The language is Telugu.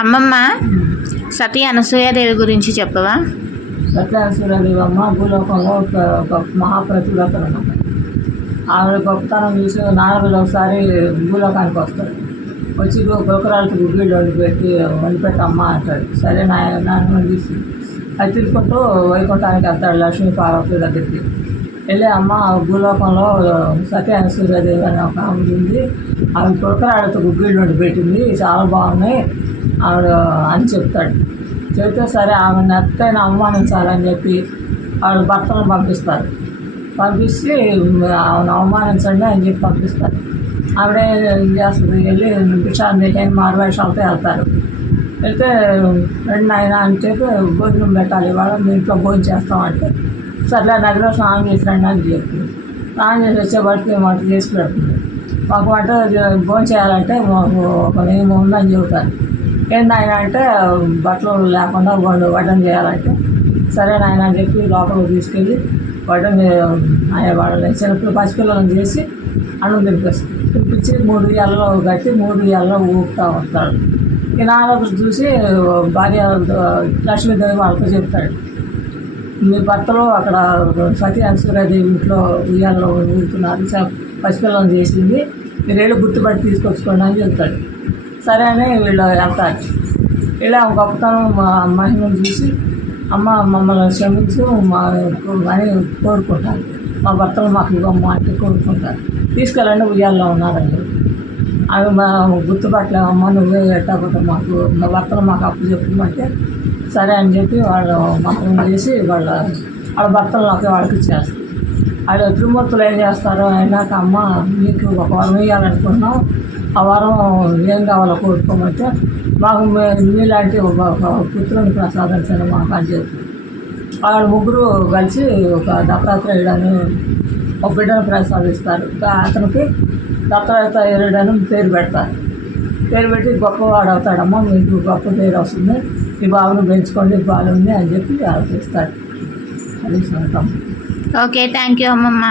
అమ్మమ్మ సతీ అనసూయాదేవి గురించి చెప్పవా? సతీ అనసూయాదేవి అమ్మ భూలోకంలో ఒక మహాప్రతివ్రతలు అన్నమాట. ఆవిడ గొప్పతనం చూసి నారదుడు ఒకసారి భూలోకానికి వస్తాడు. వచ్చి గులకరాలతో గుగ్గిళ్ళు వండిపెట్టమ్మా అంటాడు. సరే నాయన తీసి అది తిరుగుకుంటూ వైకుంఠానికి వెళ్తాడు లక్ష్మీ పార్వతి దగ్గరికి. వెళ్ళి అమ్మ భూలోకంలో సతీ అనసూయాదేవి అనే ఒక ఆవిడ ఉంది, ఆవిడ గులకరాలతో గుగ్గిళ్ళు వండిపెట్టింది, చాలా బాగున్నాయి ఆవిడ అని చెప్తాడు. చెప్తే సరే ఆమెను ఎత్తైనా అవమానించాలని చెప్పి వాళ్ళ భర్తను పంపిస్తారు. పంపిస్తే ఆమెను అవమానించండి అని చెప్పి పంపిస్తారు. ఆవిడే ఏం చేస్తుంది, వెళ్ళి భిక్షాన్ని మారువేషాలతో వెళ్తారు. వెళ్తే రెండు ఆయన అని చెప్పి భోజనం పెట్టాలి, ఇవాళ మీ ఇంట్లో భోజనం చేస్తామంటే సర్లే నదిలో స్నానం చేసి రండి అని చెప్తుంది. స్నానం చేసి వచ్చేవాటికి వంట చేసి పెడుతుంది. మాకు వంట భోజనం చేయాలంటే మాకు ఒక నియమం ఉందని చెబుతారు. ఏంటి ఆయన అంటే బట్టలు లేకుండా వడ్డం చేయాలంటే సరే నాయన అని చెప్పి లోపలికి తీసుకెళ్ళి వడ్డం వాళ్ళని చిన్నప్పుడు పసిపిల్లలను చేసి అన్నం తినిపించి 3 ఉయ్యాలలో కట్టి 3 ఉయ్యాలలో ఊపుతూ వస్తాడు. ఈ నాలుగు చూసి భార్య లక్ష్మీదేవి వాళ్ళతో చెప్తాడు, మీ భర్తలు అక్కడ సతీ అనసూయాదేవి ఇంట్లో ఉయ్యాలలో ఊపుతున్నారు, పసిపిల్లలను చేసింది, మీరు వెళ్ళి గుర్తుపట్టి తీసుకొచ్చుకోండి అని చెప్తాడు. సరే అని వీళ్ళు వెళ్తారు. ఇలా గొప్పతనం మహిళను చూసి అమ్మ మమ్మల్ని క్షమించు అని కోరుకుంటారు. మా భర్తలు మాకు ఇవ్వమ్మ అంటే కోరుకుంటారు. తీసుకెళ్ళండి ఉయ్యాల్లో ఉన్నారండి. అవి మా గుర్తుపట్టలేమమ్మ, నువ్వే పెట్టకపోతే మాకు మా భర్తలు మాకు అప్పు చెప్పమంటే సరే అని చెప్పి వాళ్ళు మాకు చేసి వాళ్ళ భర్తలు నాకు వాళ్ళకి ఇచ్చేస్తారు. వాళ్ళు త్రిమూర్తులు ఏం చేస్తారో అయినాక అమ్మ మీకు ఒక వరం వేయాలనుకుంటున్నాం, ఆ వరం ఏం కావాలో కోరుకోమంటే మాకు మీలాంటి ఒక పుత్రుని ప్రసాదించండి మాకు అని చెప్పి వాళ్ళు ముగ్గురు కలిసి ఒక దత్తాత్రేయుడని ఒక బిడ్డను ప్రసాదిస్తారు. అతనికి దత్తాత్రేయుడని పేరు పెడతారు. పేరు పెట్టి గొప్పవాడు అవుతాడమ్మా, మీకు గొప్ప పేరు వస్తుంది, ఈ బాబుని పెంచుకోండి బాగుంది అని చెప్పి ఆలోచిస్తాడు. అది సొంతం. ఓకే, థ్యాంక్ యూ అమ్మమ్మ.